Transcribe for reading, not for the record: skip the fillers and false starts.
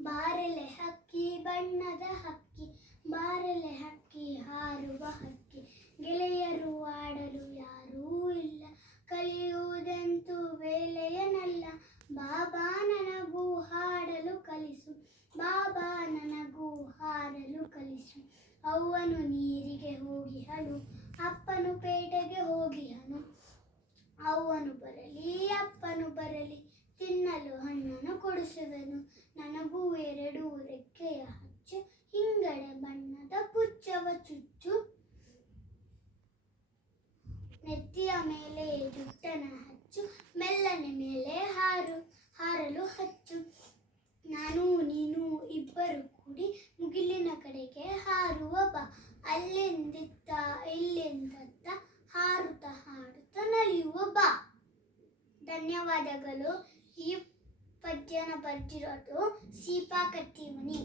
ಬಾರೆಲೆ ಹಕ್ಕಿ ಬಣ್ಣದ ಹಕ್ಕಿ, ಬಾರೆಲೆ ಹಕ್ಕಿ ಹಾರುವ ಹಕ್ಕಿ, ಗೆಳೆಯರು ಆಡಲು ಯಾರೂ ಇಲ್ಲ, ಕಲಿಯುವುದೆಂತೂ ವೇಳೆಯನಲ್ಲ. ಬಾಬಾ ನನಗೂ ಹಾಡಲು ಕಲಿಸು, ಬಾಬಾ ನನಗೂ ಹಾಡಲು ಕಲಿಸು. ಅವ್ವನು ನೀರಿಗೆ ಹೋಗಿಹಳು, ಅಪ್ಪನು ಪೇಟೆಗೆ ಹೋಗಿಹನು. ಅವ್ವನು ಬರಲಿ ಅಪ್ಪನು ಬರಲಿ, ತಿನ್ನಲು ಹಣ್ಣನ್ನು ಕೊಡಿಸುವೆನು. ನನಗೂ 2 ರೆಕ್ಕೆಯ ಹಚ್ಚು, ಹಿಂಗಡೆ ಬಣ್ಣದ ಪುಚ್ಚವ ಚುಚ್ಚು. ನೆತ್ತಿಯ ಮೇಲೆ ಜುಟ್ಟನ ಹಚ್ಚು, ಮೆಲ್ಲನೆ ಮೇಲೆ ಹಾರಲು ಹಚ್ಚು. ನಾನು ನೀನು ಇಬ್ಬರು ಕೂಡಿ ಮುಗಿಲಿನ ಕಡೆಗೆ ಹಾರುವ ಬಾ. ಅಲ್ಲಿಂದಿತ್ತ ಇಲ್ಲಿಂದತ್ತ ಹಾರುತ್ತ ಹಾಡುತ್ತ ನಲಿಯುವ ಬಾ. ಧನ್ಯವಾದಗಳು. ಈ ಪದ್ಯನ ಬರೆದಿರೋದು ಸೀಪಾ ಕಟ್ಟಿಮನಿ.